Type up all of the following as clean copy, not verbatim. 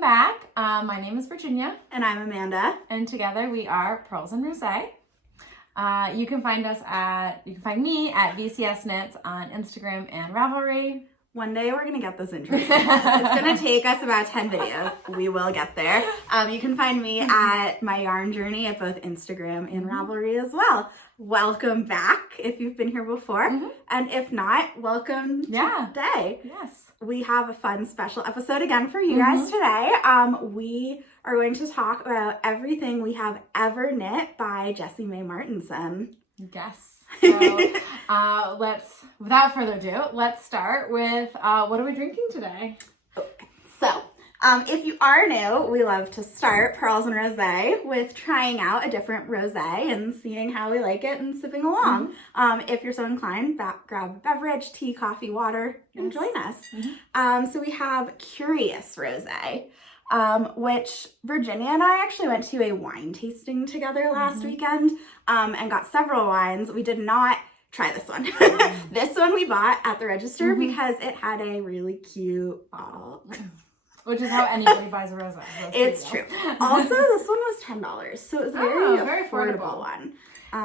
welcome back. My name is Virginia. And I'm Amanda. And together we are Purls Rosé. You can find me at VCS Knits on Instagram and Ravelry. One day we're going to get this interesting. It's going to take us about 10 videos. We will get there. You can find me at my yarn journey at both Instagram and Ravelry as well. Welcome back if you've been here before. And if not, welcome today. Yes. We have a fun special episode again for you guys today. We are going to talk about everything we have ever knit by Jessie Mae Martinson. Yes. So without further ado, let's start with what are we drinking today? Okay. So, if you are new, we love to start Purls and Rosé with trying out a different rosé and seeing how we like it and sipping along. If you're so inclined, grab a beverage, tea, coffee, water, and join us. So we have Curious Rosé, which Virginia and I actually went to a wine tasting together last weekend and got several wines. We did not try this one. This one we bought at the register because it had a really cute bottle. Which is how anybody buys a rosé. It's true. Also, this one was $10, so it was a very affordable one.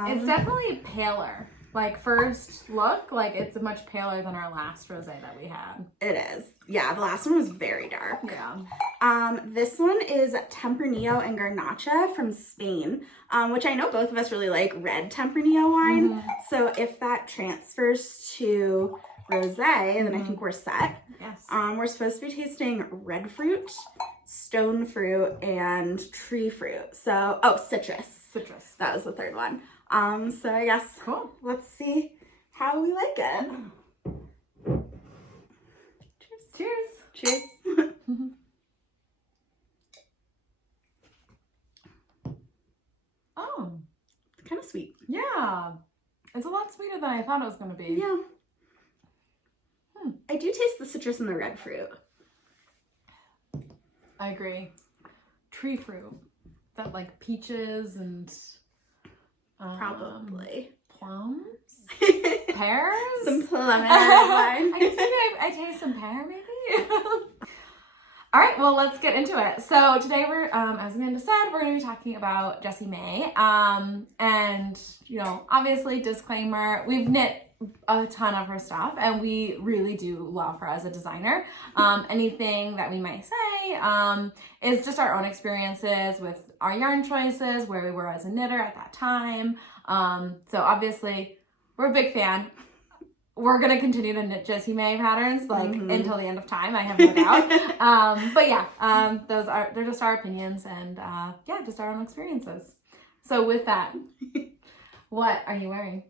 It's definitely paler. Like, first look, like, it's much paler than our last rosé that we had. It is. Yeah, the last one was very dark. Yeah. This one is Tempranillo and Garnacha from Spain, which I know both of us really like red Tempranillo wine. So if that transfers to rosé, then I think we're set. Yes. We're supposed to be tasting red fruit, stone fruit, and tree fruit. So, citrus. Citrus. That was the third one. So I guess let's see how we like it. Cheers. Cheers. Oh. It's kind of sweet. Yeah. It's a lot sweeter than I thought it was going to be. Yeah. I do taste the citrus and the red fruit. I agree. Tree fruit. That like peaches and Probably. Plums? Pears? Some preliminary wine. I taste some pear maybe. All right, well, let's get into it. So today we're, as Amanda said, we're going to be talking about Jessie Mae. And, you know, obviously, disclaimer, we've knit a ton of her stuff and we really do love her as a designer. Anything that we might say is just our own experiences with our yarn choices, where we were as a knitter at that time. So obviously, we're a big fan. We're going to continue to knit Jessie Mae patterns until the end of time, I have no doubt. But yeah, they're just our opinions and just our own experiences. So with that, what are you wearing?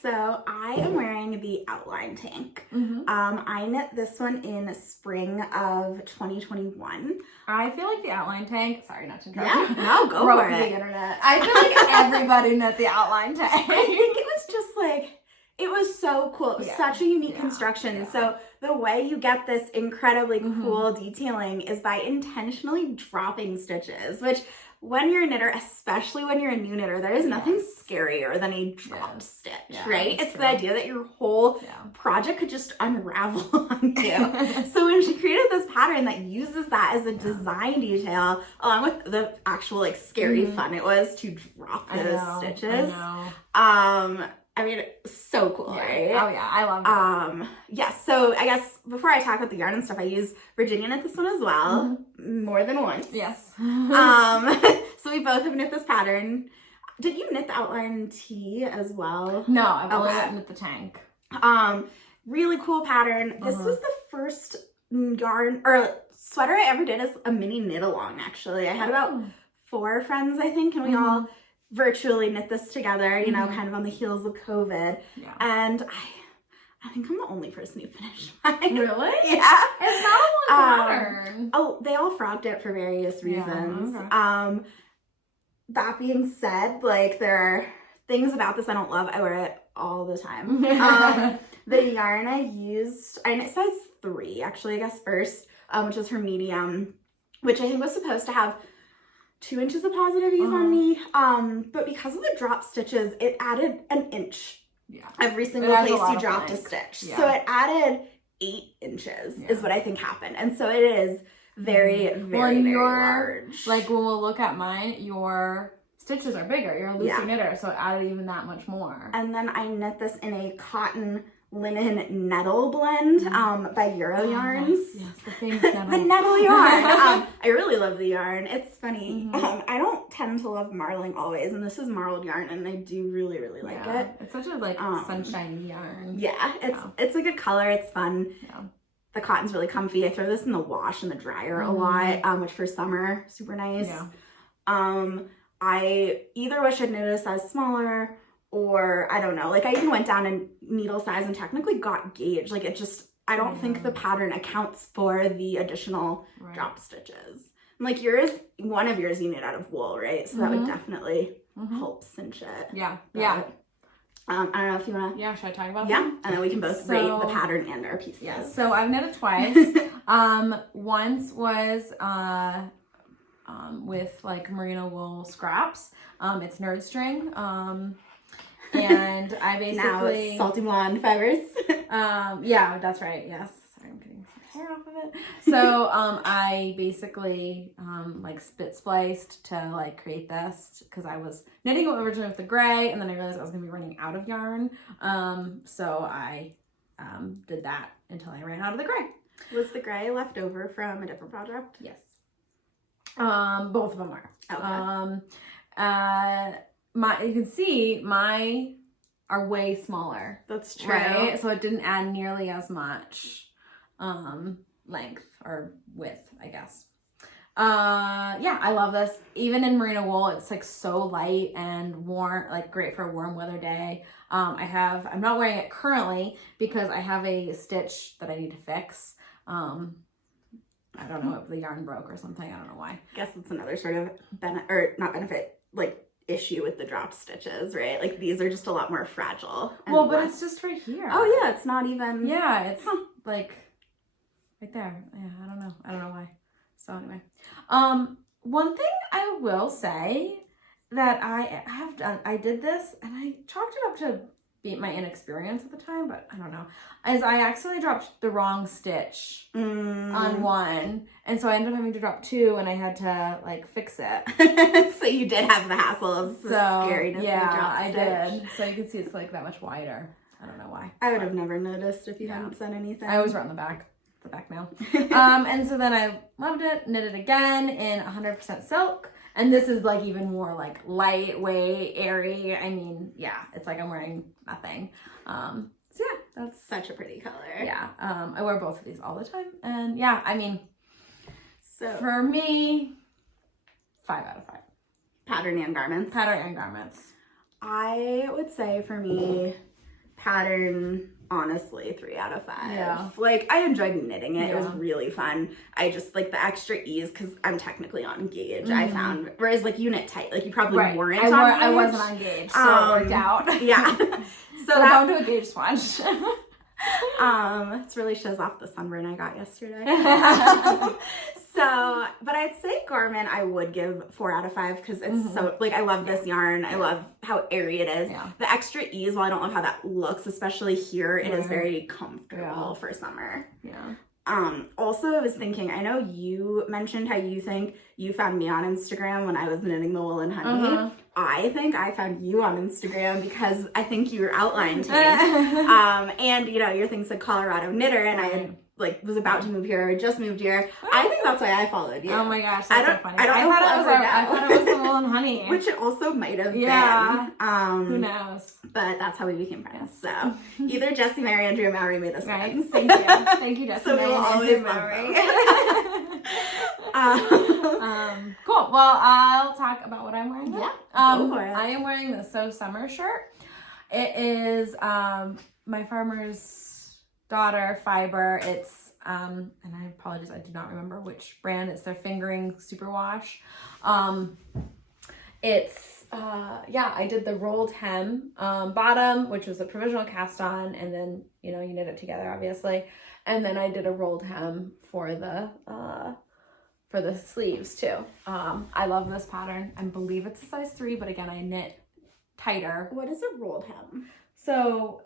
So I am wearing the Outline tank. I knit this one in spring of 2021. I feel like the Outline tank, sorry not to interrupt. Yeah, no, go for it. The internet. I feel like everybody knit the Outline tank. I think it was just like, it was so cool. It was such a unique construction. So the way you get this incredibly cool detailing is by intentionally dropping stitches, which when you're a knitter, especially when you're a new knitter, there is nothing scarier than a dropped stitch, right? It's the idea that your whole project could just unravel on you. So when she created this pattern that uses that as a design detail, along with the actual like scary fun it was to drop those stitches. I mean, so cool, right? Oh yeah, I love it. So I guess before I talk about the yarn and stuff, I use Virginia knit this one as well, more than once. Yes. So we both have knit this pattern. Did you knit the Outline tee as well? No, I've only knit the tank. Really cool pattern. This was the first yarn or sweater I ever did as a mini knit along, actually. I had about 4 friends, I think, and we all virtually knit this together, you know, kind of on the heels of COVID. Yeah. And I think I'm the only person who finished mine. Really? Yeah. It's not a long pattern. They all frogged it for various reasons. Yeah, okay. That being said, like, there are things about this I don't love. I wear it all the time. The yarn I used, I knit size 3, actually, I guess first, which is her medium, which I think was supposed to have 2 inches of positive ease on me. But because of the drop stitches, it added an inch every single place you dropped a stitch. Yeah. So it added 8 inches is what I think happened. And so it is very, very, very large. Like when we'll look at mine, your stitches are bigger. You're a looser knitter, so it added even that much more. And then I knit this in a cotton linen nettle blend by Euro Yarns. Yes, the famous nettle. The nettle yarn. I really love the yarn. It's funny. I don't tend to love marling always, and this is marled yarn, and I do really, really like it. It's such a sunshiny yarn. Yeah, it's a good color. It's fun. Yeah. The cotton's really comfy. I throw this in the wash and the dryer a lot, which for summer, super nice. Yeah. I either wish I'd knitted a size smaller, or I don't know, like I even went down in needle size and technically got gauge. Like it just, I don't think the pattern accounts for the additional drop stitches. And like one of yours you knit out of wool, right? So that would definitely help cinch it. Yeah. But, yeah. I don't know if you want to. Yeah, should I talk about that? them? And then we can both rate the pattern and our pieces. Yeah, so I've knitted twice. Once was with like merino wool scraps. It's nerd string. And I basically now it's salty blonde fibers. Yeah, that's right. Yes. Sorry, I'm getting some hair off of it. So I basically like spit spliced to like create this because I was knitting it originally with the gray, and then I realized I was gonna be running out of yarn. So I did that until I ran out of the gray. Was the gray left over from a different project? Yes. Both of them are. Okay. You can see my are way smaller. That's true. Right? So it didn't add nearly as much length or width, I guess. Yeah, I love this. Even in merino wool, it's like so light and warm, like great for a warm weather day. I'm not wearing it currently because I have a stitch that I need to fix. I don't know if the yarn broke or something. I don't know why. I guess it's another sort of like issue with the drop stitches, right? Like these are just a lot more fragile. Well, but it's just right here. Oh yeah, it's not even. Yeah, it's like right there. Yeah, I don't know why. So anyway, one thing I will say that I have done, I did this and I chalked it up to be my inexperience at the time, but I don't know, is I accidentally dropped the wrong stitch on one, and so I ended up having to drop two, and I had to like fix it. So you did have the hassle of the scariness. Yeah, of drop I stitch. did. So you can see it's like that much wider. I don't know why. I would have never noticed if you hadn't said anything. I always run the back now. And so then I loved it, knit it again in 100% silk. And this is like even more like lightweight, airy. I mean, yeah, it's like I'm wearing nothing. So yeah, that's such a pretty color. Yeah, I wear both of these all the time. And yeah, I mean, so for me, 5 out of 5. Pattern and garments. Pattern and garments. I would say for me, pattern, honestly, 3 out of 5. Yeah. Like, I enjoyed knitting it. It was really fun. I just, like, the extra ease, because I'm technically on gauge, I found. Whereas, like, you knit tight. Like, you probably weren't on gauge. I wasn't on gauge, so it worked out. Yeah. So don't do a gauge swatch. This really shows off the sunburn I got yesterday. So, but I'd say garment I would give 4 out of 5 because it's so, like, I love this yarn. I love how airy it is. Yeah. The extra ease, while I don't love how that looks, especially here, it is very comfortable for summer. Yeah. Also, I was thinking, I know you mentioned how you think you found me on Instagram when I was knitting the wool and honey. I think I found you on Instagram because I think you were outlined me. And, you know, your thing said Colorado knitter, and I had, like, was about to move here, or just moved here. I think that's why I followed you. Oh my gosh, that's so funny. I thought it was the wool and honey. Which it also might have been. Who knows? But that's how we became friends. So either Jessie Mae or Andrea Mowry made us friends. Thank you. Thank you, Jessie So Mae. we will always love Cool. Well, I'll talk about what I'm wearing now. Yeah. Go for it. I am wearing the So Summer shirt. It is my farmer's daughter fiber. It's and I apologize, I do not remember which brand. It's their fingering superwash. It's I did the rolled hem bottom, which was a provisional cast on, and then, you know, you knit it together obviously, and then I did a rolled hem for the sleeves too. I love this pattern. I believe it's a size 3, but again, I knit tighter. What is a rolled hem? So,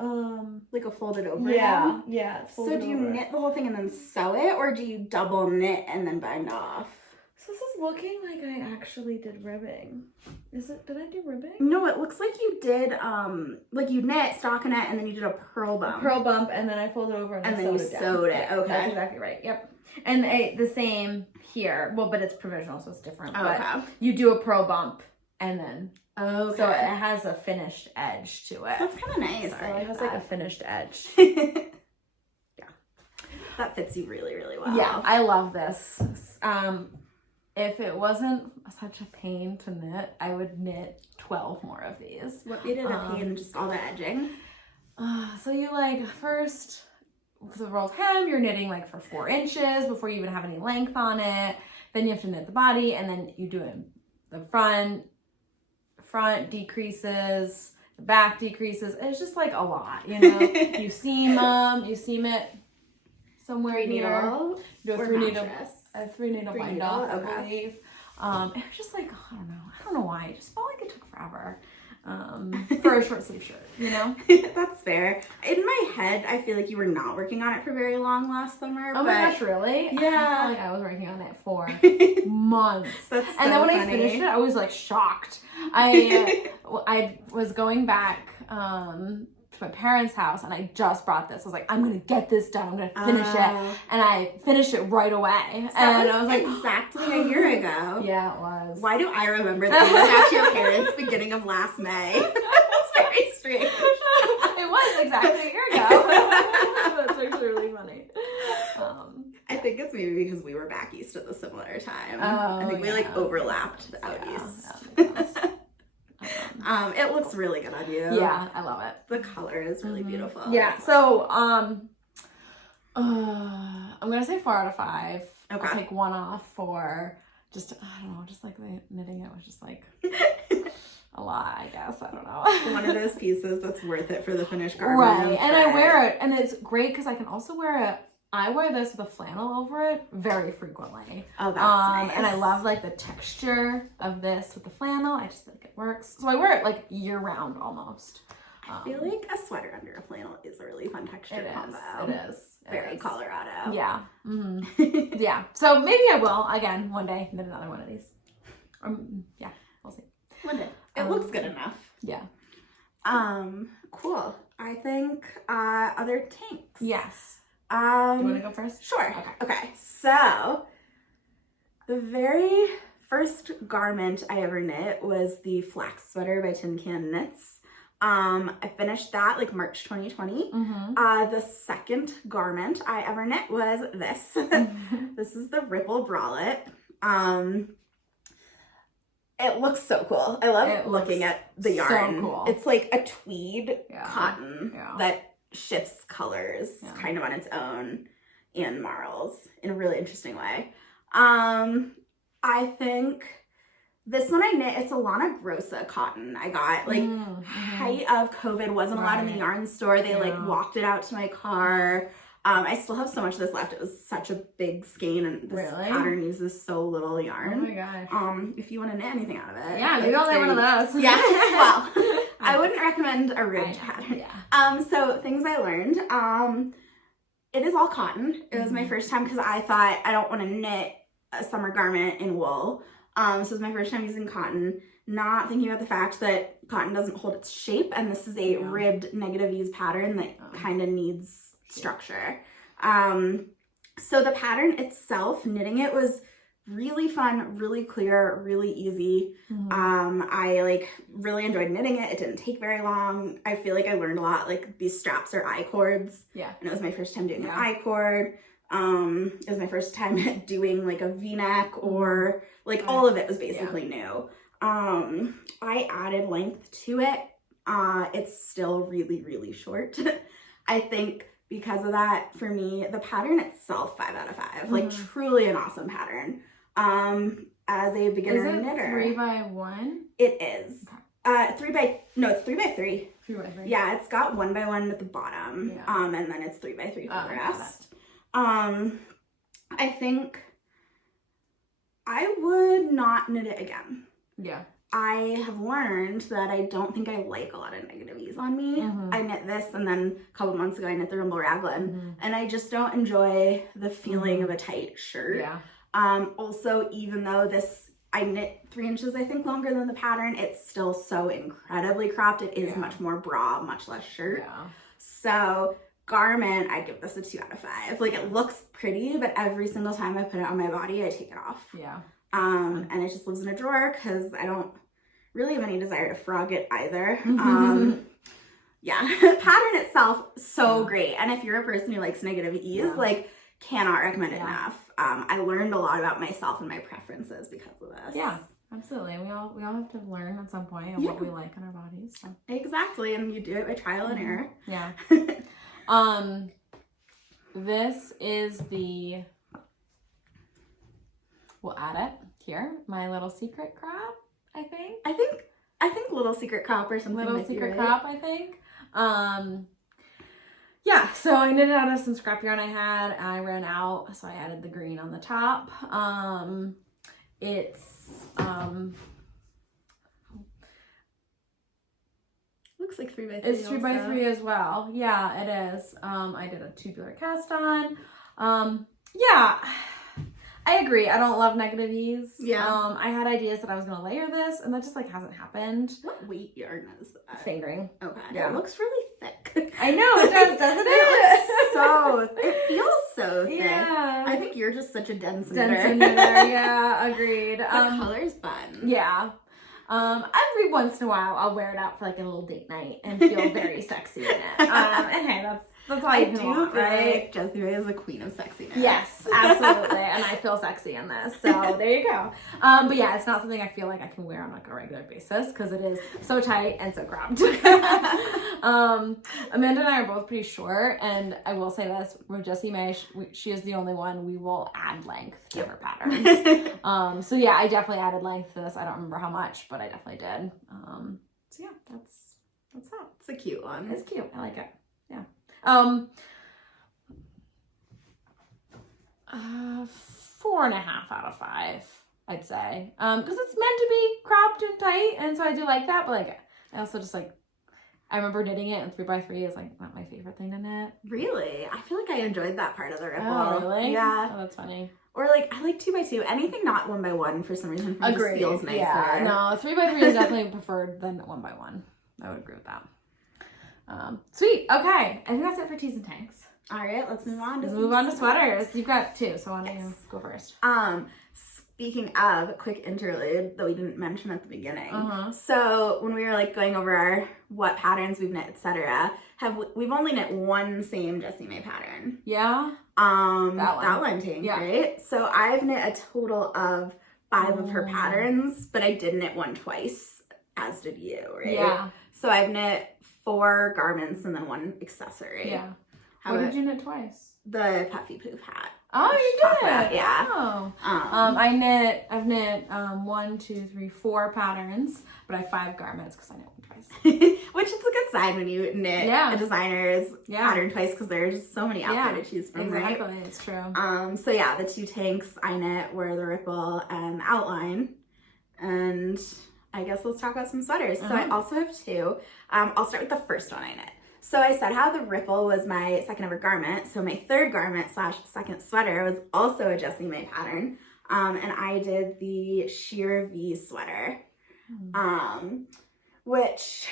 like a folded over yeah, hem? yeah. It's So folded do you over. knit the whole thing and then sew it, or do you double knit and then bind off? So this is looking like I actually did ribbing. Did I do ribbing? No, it looks like you did, like you knit, stockinette, and then you did a purl bump. A purl bump, and then I folded over and then you sewed it. Yeah, okay. That's exactly right. Yep. And the same here. Well, but it's provisional, so it's different. Okay. But you do a purl bump, and then okay. so it has a finished edge to it. That's kind of nice. So it has like a finished edge. Yeah. That fits you really, really well. Yeah, I love this. If it wasn't such a pain to knit, I would knit 12 more of these. What made it a pain? Just all the edging? So you like first, for the rolled hem, you're knitting like for 4 inches before you even have any length on it. Then you have to knit the body, and then you do it the front decreases, the back decreases. It's just like a lot, you know? you seam it somewhere here. Do a 3 needle. A 3 needle bind off, I believe. It was just like, I don't know why. It just felt like it took forever for a short sleeve shirt, you know? That's fair. In my head, I feel like you were not working on it for very long last summer. Oh my gosh, really? Yeah. I feel like I was working on it for months. That's so and then when funny. I finished it, I was like shocked. I was going back to my parents' house, and I just brought this. I was like, I'm gonna get this done. I'm gonna finish it, and I finished it right away. So and I was like, exactly a year ago. Yeah, it was. Why do I remember that you went out to your parents beginning of last May? That's very strange. It was exactly a year ago. That's actually really funny. I think it's maybe because we were back east at the similar time. Oh, I think we like overlapped out east. It looks really good on you. Yeah, I love it. The color is really beautiful. Yeah, so I'm gonna say 4 out of 5. Okay. I'll take 1 off for just, I don't know, just like the knitting it was just like a lot, I guess. I don't know. One of those pieces that's worth it for the finished garment. Right, and I wear it, and it's great because I can also wear it. I wear this with a flannel over it very frequently. Oh, that's nice. And I love like the texture of this with the flannel. I just think it works. So I wear it like year round almost. I feel like a sweater under a flannel is a really fun texture combo. It is. Very Colorado. Yeah. Mm-hmm. Yeah. So maybe I will, again, one day, knit another one of these. Yeah, we'll see. One day. It looks good enough. Yeah. Cool. I think other tanks. Yes. Do you want to go first? Sure. Okay. So the very first garment I ever knit was the flax sweater by Tin Can Knits. I finished that like March 2020. The second garment I ever knit was this. This is the Ripple Bralette. It looks so cool. I love looking at the yarn. So cool. It's like a tweed cotton that shifts colors kind of on its own and marls in a really interesting way. I think this one I knit, it's a Lana Grossa cotton I got. Like, height of COVID, wasn't allowed in the yarn store. They like walked it out to my car. I still have so much of this left. It was such a big skein, and this pattern uses so little yarn. Oh my gosh. If you want to knit anything out of it. Yeah, maybe I'll knit one of those. Yeah, well, I wouldn't recommend a ribbed pattern. Yeah. So things I learned. It is all cotton. It was my first time because I thought I don't want to knit a summer garment in wool. So it was my first time using cotton, not thinking about the fact that cotton doesn't hold its shape, and this is a ribbed negative ease pattern that kind of needs structure. So the pattern itself, knitting it was really fun, really clear, really easy. I like really enjoyed knitting it. It didn't take very long. I feel like I learned a lot. Like, these straps are I-cords. Yeah. And it was my first time doing an I-cord. It was my first time doing like a V-neck, or like all of it was basically new. I added length to it. It's still really, really short. I think because of that, for me, the pattern itself, 5 out of 5. Like, truly an awesome pattern. As a beginner knitter. Is it 3x1? It is. It's 3x3. 3x3. Yeah, it's got 1x1 at the bottom. And then it's 3x3 for the rest. I think I would not knit it again. Yeah. I have learned that I don't think I like a lot of negative ease on me. I knit this, and then a couple months ago I knit the Rumble Raglan, and I just don't enjoy the feeling of a tight shirt. Yeah. Also, even though I knit 3 inches, I think, longer than the pattern, it's still so incredibly cropped. It is much more bra, much less shirt. Yeah. So garment, I give this a 2 out of 5. Like, it looks pretty, but every single time I put it on my body, I take it off. Yeah. And it just lives in a drawer because I don't really have any desire to frog it either. Yeah, pattern itself, so great. And if you're a person who likes negative ease, like, cannot recommend it enough. I learned a lot about myself and my preferences because of this. Yeah, absolutely. We all have to learn at some point what we like in our bodies. So. Exactly, and you do it by trial and error. Yeah. This is the, we'll add it here, my little secret crop, I think. I think little secret crop or something. Little secret crop, I think. Yeah, so I knitted out of some scrap yarn I had. I ran out, so I added the green on the top. It's looks like 3x3. It's 3x3 as well. Yeah, it is. I did a tubular cast on. Yeah, I agree. I don't love negative ease. Yeah. I had ideas that I was gonna layer this, and that just like hasn't happened. What weight yarn is that? Fingering. Okay. Yeah. It looks really thick. I know it does, doesn't it? It feels so thick. Yeah. I think you're just such a dense knitter. Yeah, agreed. The color's fun. Yeah. Every once in a while, I'll wear it out for like a little date night and feel very sexy in it. And hey, that's all you can want, right? Jessie Mae is the queen of sexiness. Yes, absolutely. And I feel sexy in this, so there you go. But yeah, it's not something I feel like I can wear on like a regular basis because it is so tight and so cropped. Amanda and I are both pretty short, and I will say this, with Jessie Mae, she is the only one we will add length to her patterns. So yeah, I definitely added length to this. I don't remember how much, but I definitely did. So yeah, that's that. It's a cute one. It's cute. I like it. Yeah. 4.5 out of 5, I'd say. Because it's meant to be cropped and tight, and so I do like that. But like, I also just like, I remember knitting it, and 3x3 is like not my favorite thing to knit. Really? I feel like I enjoyed that part of the ripple. Oh, really? Yeah. Oh, that's funny. Or like, I like 2x2. Anything not 1x1 for some reason just feels nicer. Yeah. No, 3x3 is definitely preferred than 1x1. I would agree with that. Sweet. Okay. I think that's it for tees and tanks. All right, let's move on to sweaters. You've got 2, so why don't you go first? Speaking of, quick interlude that we didn't mention at the beginning. So when we were like going over what patterns we've knit, etc., we've only knit one same Jessie Mae pattern. Yeah. That one tank, right? So I've knit a total of 5 of her patterns, but I did knit one twice, as did you, right? Yeah. So I've knit 4 garments and then 1 accessory. Yeah. What did you knit twice? The Puffy Pouf Hat. Oh, you did? Yeah. Oh. I've knit 1, 2, 3, 4 patterns, but I have 5 garments because I knit one twice. Which is a good sign when you knit a designer's pattern twice, because there's so many out there to choose from, exactly, right? It's true. So yeah, the 2 tanks I knit were the ripple and outline. And I guess let's talk about some sweaters. So I also have 2. I'll start with the first one I knit. So I said how the ripple was my second ever garment. So my third garment / second sweater was also a Jessie Mae pattern. And I did the sheer V sweater, which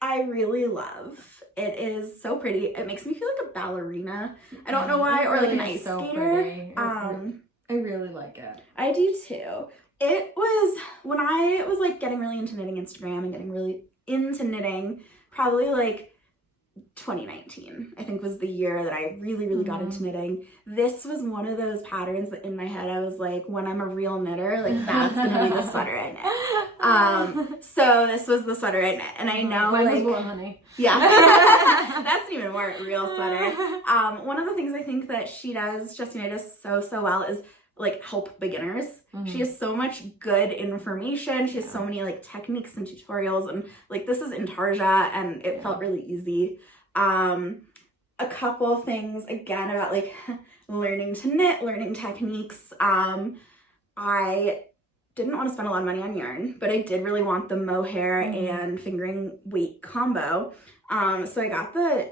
I really love. It is so pretty. It makes me feel like a ballerina. I don't know why, or like an ice skater. I really like it. I do too. It was when I was like getting really into knitting Instagram and getting really into knitting, probably like 2019, I think, was the year that I really got into knitting. This was one of those patterns that in my head I was like, when I'm a real knitter, like that's gonna be the sweater I knit. So this was the sweater I knit, and I know mine like was warm, honey. Yeah, that's even more real sweater. One of the things I think that Jessie Mae does so well is like help beginners. She has so much good information. She has so many like techniques and tutorials, and like this is in Tarja, and it felt really easy. A couple things again about like learning to knit, learning techniques. I didn't want to spend a lot of money on yarn, but I did really want the mohair and fingering weight combo. So I got the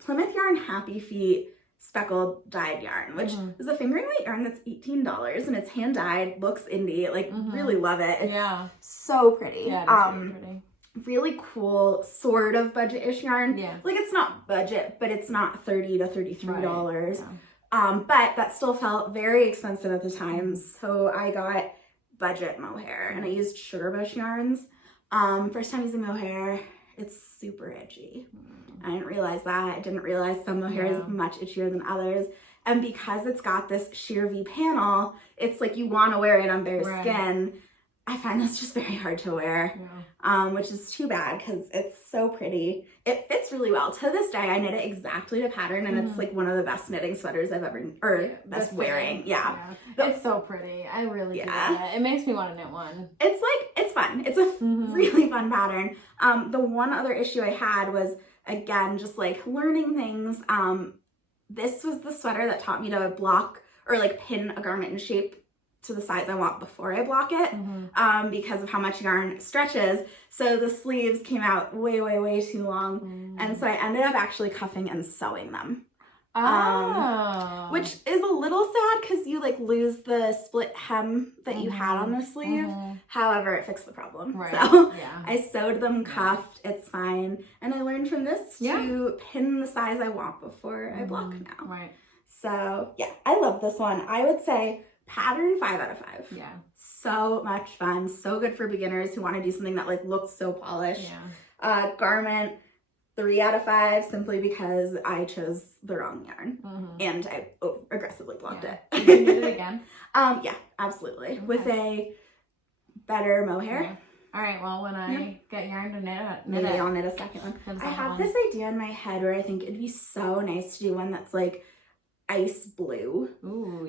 Plymouth Yarn Happy Feet speckled dyed yarn, which is a fingering weight yarn that's $18 and it's hand dyed, looks indie, like really love it. It's so pretty. Yeah, it's really pretty. Really cool, sort of budget-ish yarn. Yeah. Like it's not budget, but it's not $30 to $33. Right. But that still felt very expensive at the time. So I got budget mohair and I used sugar bush yarns. First time using mohair, it's super itchy. I didn't realize that. I didn't realize some mohair is much itchier than others. And because it's got this sheer V panel, it's like you want to wear it on bare skin. I find that's just very hard to wear, which is too bad because it's so pretty. It fits really well. To this day, I knit it exactly to pattern, and it's like one of the best knitting sweaters I've ever, best wearing. It's so pretty. I really do love it. It makes me want to knit one. It's fun. It's a really fun pattern. The one other issue I had was, again, just like learning things. This was the sweater that taught me to block or like pin a garment in shape to the size I want before I block it, because of how much yarn stretches. So the sleeves came out way, way, way too long. And so I ended up actually cuffing and sewing them. Which is a little sad because you like lose the split hem that you had on the sleeve. However, it fixed the problem. So I sewed them cuffed, it's fine. And I learned from this to pin the size I want before I block now. So yeah, I love this one. I would say pattern 5 out of 5. Yeah. So much fun. So good for beginners who want to do something that like looks so polished. Garment 3 out of 5 simply because I chose the wrong yarn and I aggressively blocked it. Did you knit it again? Yeah, absolutely. With a better mohair. All right, well, when I get yarn to knit maybe I'll knit a second one. I have this idea in my head where I think it'd be so nice to do one that's like ice blue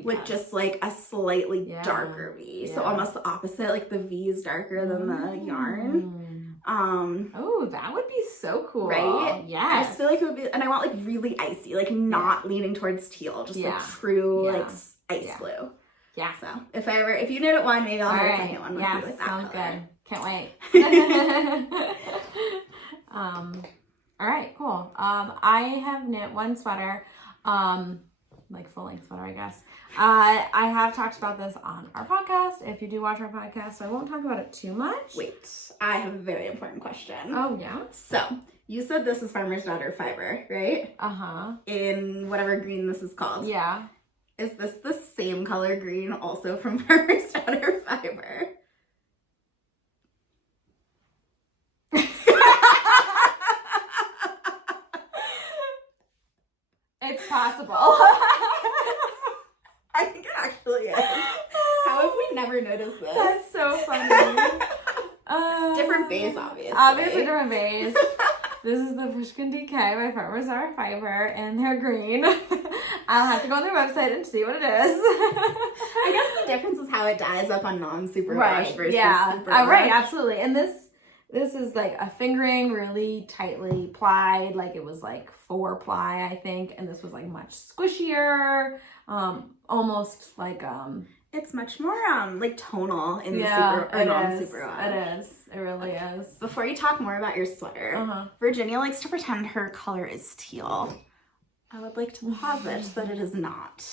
with just like a slightly darker V. So almost the opposite, like the V is darker than the yarn. Oh, that would be so cool. Right? Yes. I feel like it would be, and I want like really icy, like not leaning towards teal, just like true like ice blue. Yeah. So if you knit it one, maybe I'll knit a second one with you with that sounds color. Good. Can't wait. All right, cool. I have knit one sweater, like full-length sweater, I guess. I have talked about this on our podcast, if you do watch our podcast, so I won't talk about it too much. Wait, I have a very important question. Oh, yeah? So, you said this is Farmer's Daughter fiber, right? In whatever green this is called. Yeah. Is this the same color green also from Farmer's Daughter fiber? It's possible. I think it actually is. How have we never noticed this? That's so funny. Different bays, obviously. Obviously different bays. This is the Pushkin DK by Farmer's Daughter Fiber, and they're green. I'll have to go on their website and see what it is. I guess the difference is how it dyes up on non-superwash versus superwash. Right, absolutely. And this is like a fingering, really tightly plied, like it was like 4 ply, I think, and this was like much squishier, almost like it's much more like tonal in the super or non-superwash. It is. It really is. Before you talk more about your sweater, Virginia likes to pretend her color is teal. I would like to posit that it is not.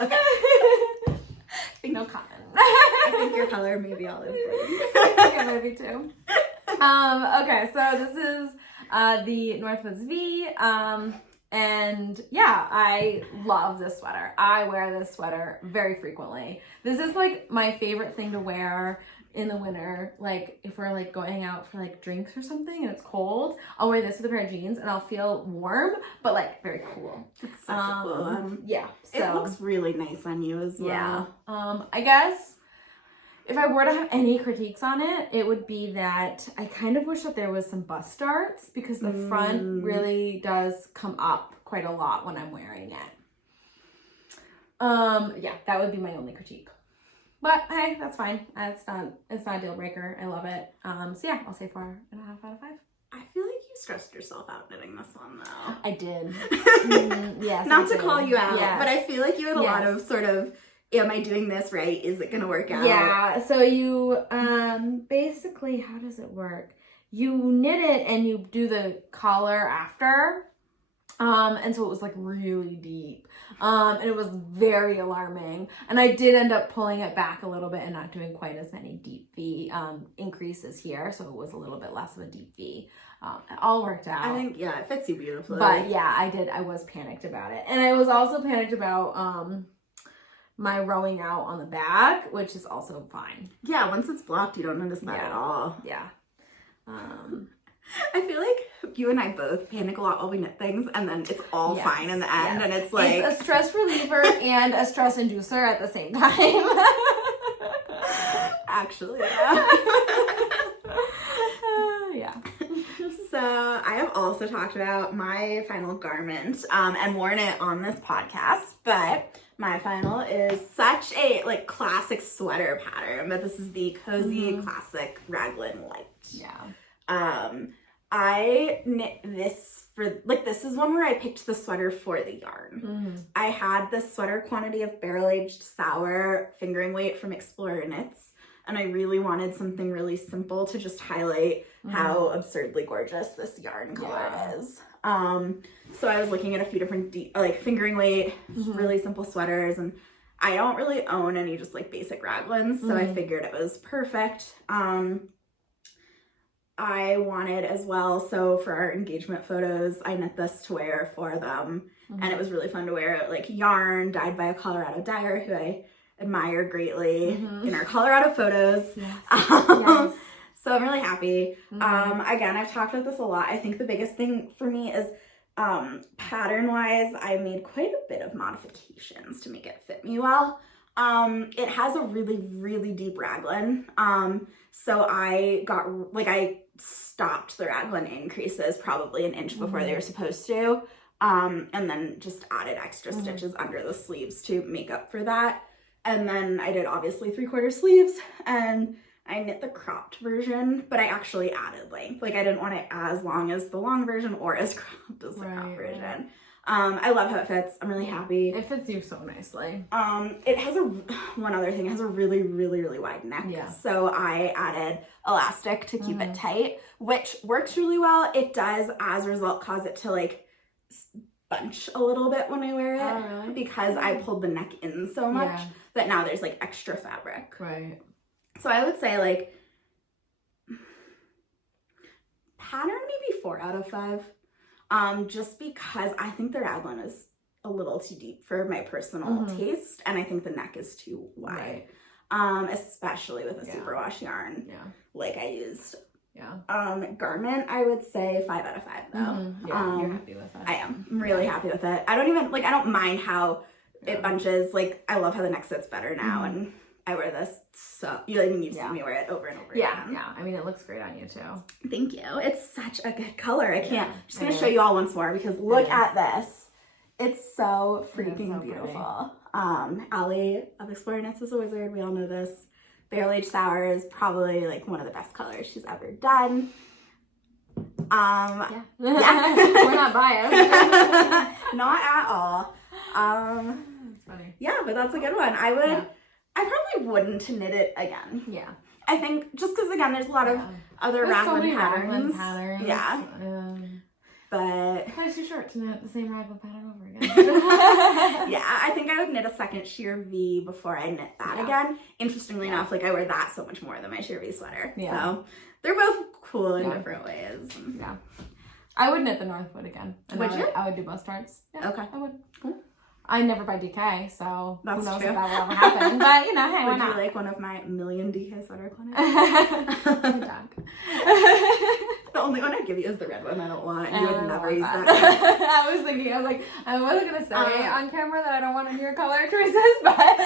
Okay. No comment. I think your color may be olive green. I think it might be too. Okay, so this is the Northwoods V. And yeah, I love this sweater. I wear this sweater very frequently. This is like my favorite thing to wear in the winter. Like if we're like going out for like drinks or something and it's cold, I'll wear this with a pair of jeans and I'll feel warm, but like very cool. It's such a cool one. Yeah. So, it looks really nice on you as well. Yeah. I guess if I were to have any critiques on it, it would be that I kind of wish that there was some bust darts because the front really does come up quite a lot when I'm wearing it. Yeah, that would be my only critique. But hey, that's fine. It's not a deal breaker. I love it. So yeah, I'll say 4.5 out of 5. I feel like you stressed yourself out knitting this one though. I did. Yes. Not to call you out, but I feel like you had a lot of sort of am I doing this right? Is it gonna work out? Yeah, so you, basically, how does it work? You knit it and you do the collar after, and so it was like really deep, and it was very alarming, and I did end up pulling it back a little bit and not doing quite as many deep V, increases here, so it was a little bit less of a deep V. It all worked out. I think, yeah, it fits you beautifully. But yeah, I was panicked about it, and I was also panicked about, my rowing out on the back, which is also fine. Yeah, once it's blocked, you don't notice that at all. Yeah. I feel like you and I both panic a lot while we knit things, and then it's all fine in the end, and it's like... It's a stress reliever and a stress inducer at the same time. Actually, yeah. Yeah. So I have also talked about my final garment, and worn it on this podcast, but my final is such a like classic sweater pattern, but this is the Cozy Classic Raglan Light. Yeah. I knit this for, like, this is one where I picked the sweater for the yarn. I had this sweater quantity of barrel-aged sour fingering weight from Explorer Knits, and I really wanted something really simple to just highlight how absurdly gorgeous this yarn color is. So I was looking at a few different like fingering weight, really simple sweaters, and I don't really own any just like basic Raglans, so I figured it was perfect. I wanted as well, so for our engagement photos, I knit this to wear for them, and it was really fun to wear it, like yarn dyed by a Colorado dyer who I admire greatly in our Colorado photos. Yes. So I'm really happy. Again, I've talked about this a lot. I think the biggest thing for me is pattern wise, I made quite a bit of modifications to make it fit me well. It has a really, really deep raglan. So I stopped the raglan increases probably an inch before they were supposed to. And then just added extra stitches under the sleeves to make up for that. And then I did obviously 3/4 sleeves, and I knit the cropped version, but I actually added length. Like, I didn't want it as long as the long version or as cropped as the cropped version. I love how it fits. I'm really happy. It fits you so nicely. It has one other thing, it has a really, really, really wide neck. Yeah. So I added elastic to keep it tight, which works really well. It does, as a result, cause it to like bunch a little bit when I wear it, because I pulled the neck in so much that now there's like extra fabric. Right. So I would say like pattern maybe 4 out of 5. Just because I think the raglan is a little too deep for my personal taste, and I think the neck is too wide. Especially with a superwash yarn like I used. Garment, I would say 5 out of 5 though. You're happy with it. I am. I'm really happy with it. I don't mind how it bunches. Like, I love how the neck sits better now, and I wear this so, you've seen me wear it over and over again. Yeah, I mean, it looks great on you too. Thank you. It's such a good color. I can't, I'm just gonna show you all once more, because look at this. It's so freaking beautiful. Allie of Explorer Knits is a wizard. We all know this. Barrel Aged Sour is probably like one of the best colors she's ever done. We're not biased. Not at all. That's funny. Yeah, but that's a good one. I probably wouldn't knit it again. Yeah. I think just because, again, there's a lot of other raglan patterns. Yeah. But probably too short to knit the same raglan pattern over again. Yeah, I think I would knit a second sheer V before I knit that again. Interestingly enough, like, I wear that so much more than my sheer V sweater. Yeah. So they're both cool in different ways. Yeah. I would knit the Northwood again. Would you? I would do both parts. Yeah, okay. I would. Cool. I never buy DK, so that's who knows true. if that will ever happen. But, hey, why would not? You like one of my million DK sweater clinics? The only one I'd give you is the red one I don't want. You would never use that. I was like, I wasn't going to say on camera that I don't want any of your color choices, but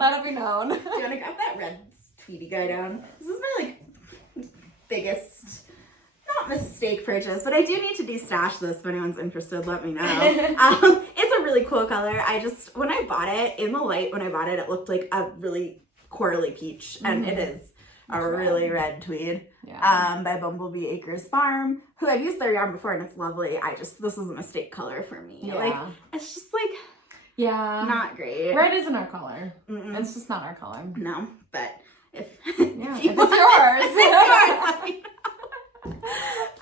let it be known. Do you want to grab that red Tweety guy down? This is my, like, biggest... not mistake purchase, but I do need to destash this if anyone's interested. Let me know. It's a really cool color. When I bought it in the light, it looked like a really corally peach, and it is a really red tweed. By Bumblebee Acres Farm, who I've used their yarn before, and it's lovely. This is a mistake color for me. Like, it's just like, Yeah. Not great. Red isn't our color. Mm-mm. It's just not our color. No, but if yeah, if it's yours. it's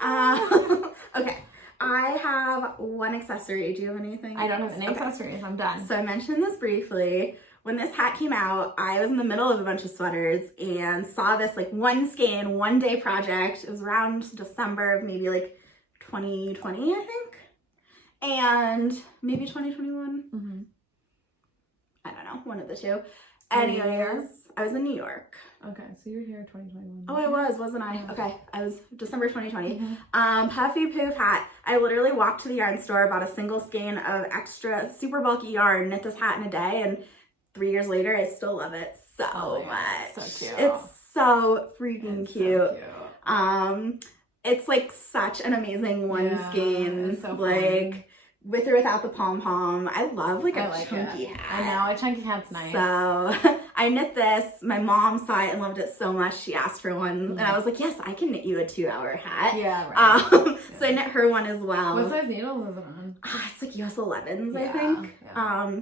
yours. Okay. I have one accessory. Do you have anything? I don't have any accessories. I'm done. So I mentioned this briefly. When this hat came out, I was in the middle of a bunch of sweaters and saw this like one skein, one day project. It was around December of maybe like 2020, I think. And maybe 2021. Mm-hmm. I don't know, one of the two. Anyways, I was in New York. Okay, so you were here 2021. Oh, I was, wasn't I? Okay, I was December 2020. Mm-hmm. Puffy Pouf Hat. I literally walked to the yarn store, bought a single skein of extra super bulky yarn, knit this hat in a day, and 3 years later, I still love it so much. It's so cute. It's so freaking cute. So cute. It's like such an amazing one skein. It's so like fun. With or without the pom-pom. I love like a chunky hat. I know, a chunky hat's nice. So I knit this. My mom saw it and loved it so much. She asked for one. And I was like, yes, I can knit you a 2-hour hat. Yeah, right. So I knit her one as well. What size needles is it on? It's like US 11s, I Yeah, think. yeah.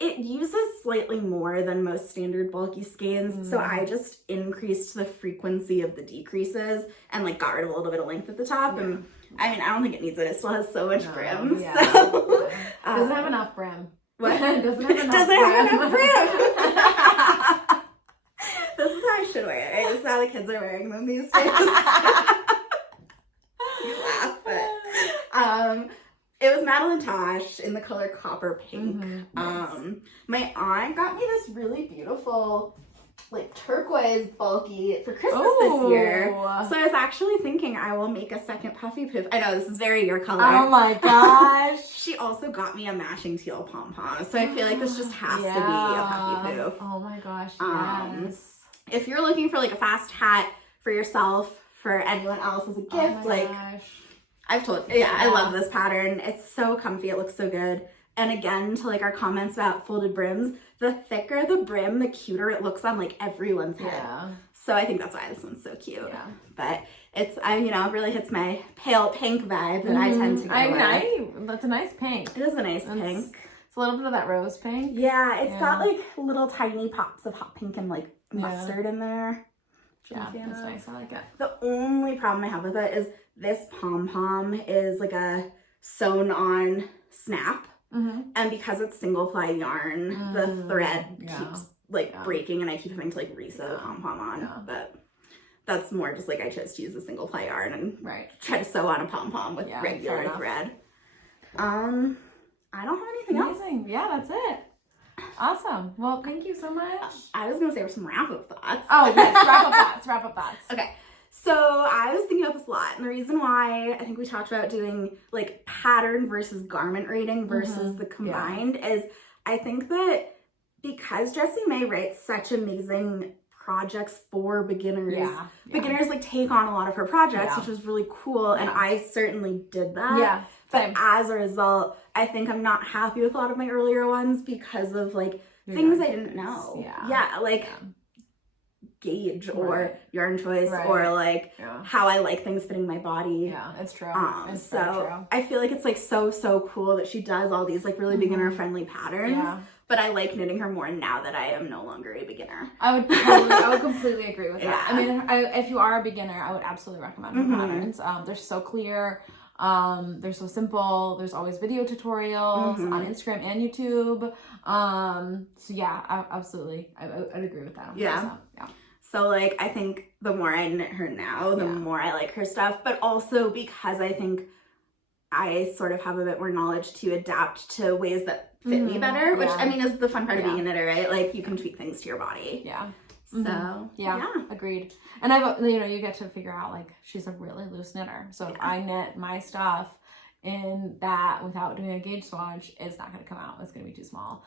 It uses slightly more than most standard bulky skeins, so I just increased the frequency of the decreases and like got rid of a little bit of length at the top. Yeah. And I mean, I don't think it needs it. It still has so much brim. Yeah. So Doesn't have enough brim. What? Doesn't have enough Doesn't brim. have enough brim. This is how I should wear it. Right? This is how the kids are wearing them these days. You laugh, but it was Madeline Tosh in the color copper pink. Nice. My aunt got me this really beautiful, like turquoise bulky for Christmas this year. So I was actually thinking I will make a second Puffy Pouf. I know this is very your color. Oh my gosh. She also got me a matching teal pom-pom. So I feel like this just has to be a Puffy Pouf. Oh my gosh, yes. If you're looking for like a fast hat for yourself, for anyone else as a gift, I've told, I love this pattern. It's so comfy. It looks so good. And again, to like our comments about folded brims, the thicker the brim, the cuter it looks on like everyone's head. Yeah. So I think that's why this one's so cute. Yeah. But it's, it really hits my pale pink vibe that I tend to go with. That's a nice pink. It is a nice pink. It's a little bit of that rose pink. Yeah, it's got like little tiny pops of hot pink and like mustard in there. Yeah, that's nice. I like it. The only problem I have with it is this pom-pom is like a sewn on snap. And because it's single ply yarn, the thread keeps like breaking and I keep having to like re-sew the pom-pom on. But that's more just like I chose to use a single ply yarn and try to sew on a pom-pom with regular thread. I don't have anything else. Yeah, that's it. Awesome. Well, thank you so much. I was going to say some wrap-up thoughts. Oh, yes. Wrap up thoughts. Okay. So I was thinking about this a lot. And the reason why I think we talked about doing like pattern versus garment rating versus the combined is I think that because Jessie Mae writes such amazing projects for beginners, beginners like take on a lot of her projects, which was really cool. And I certainly did that. Yeah. But as a result, I think I'm not happy with a lot of my earlier ones because of like things I didn't know. Gauge or yarn choice or like how I like things fitting my body. Yeah, it's true. It's so true. I feel like it's like so cool that she does all these like really beginner friendly patterns. Yeah. But I like knitting her more now that I am no longer a beginner. I would completely agree with that. I mean, if you are a beginner, I would absolutely recommend her patterns. They're so clear. They're so simple. There's always video tutorials on Instagram and YouTube. So yeah, absolutely. I'd agree with that. 100%. Yeah. So like, I think the more I knit her now, the more I like her stuff, but also because I think I sort of have a bit more knowledge to adapt to ways that fit me better, which I mean is the fun part of being a knitter, right? Like you can tweak things to your body. Yeah. So yeah, agreed. And you get to figure out like she's a really loose knitter. So if I knit my stuff in that without doing a gauge swatch, it's not going to come out. It's going to be too small.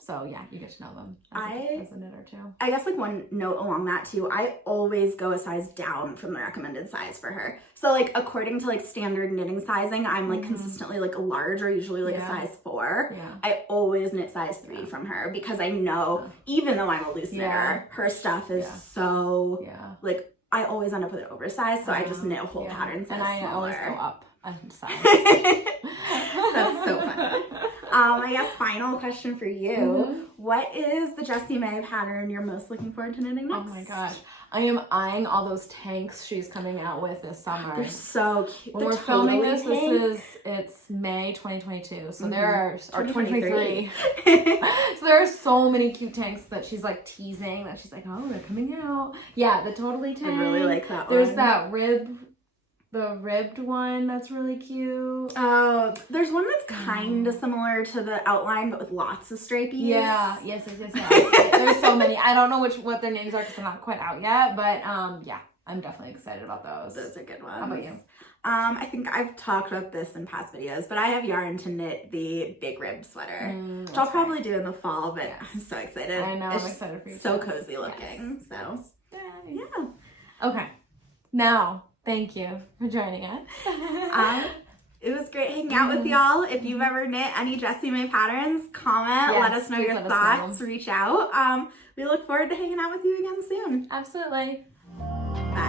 So yeah, you get to know them as a knitter too. I guess like one note along that too, I always go a size down from the recommended size for her. So like according to like standard knitting sizing, I'm like consistently like a large or usually like a size 4. Yeah. I always knit size 3 from her because I know even though I'm a loose knitter, her stuff is so like I always end up with it oversized. So I just knit a whole pattern size and I smaller. always go up a size. That's so fun. I guess final question for you. Mm-hmm. What is the Jessie Mae pattern you're most looking forward to knitting next? Oh my gosh. I am eyeing all those tanks she's coming out with this summer. They're so cute. When we're filming this, it's May 2022. So there are, or 2023. So there are so many cute tanks that she's like teasing that she's like, oh, they're coming out. Yeah, the Totally tank. I really like that one. There's that the ribbed one that's really cute. Oh, there's one that's kind of similar to the outline, but with lots of stripies. Yeah, yes. There's so many. I don't know what their names are because they're not quite out yet, but yeah, I'm definitely excited about those. Those are good ones. How about you? I think I've talked about this in past videos, but I have yarn to knit the big rib sweater, which I'll probably do in the fall, but I'm so excited. I know, I'm excited for you. So cozy looking, so yeah. Okay, now, thank you for joining us. It was great hanging out with y'all. If you've ever knit any Jessie Mae patterns, comment, let us know your thoughts, reach out. We look forward to hanging out with you again soon. Absolutely. Bye.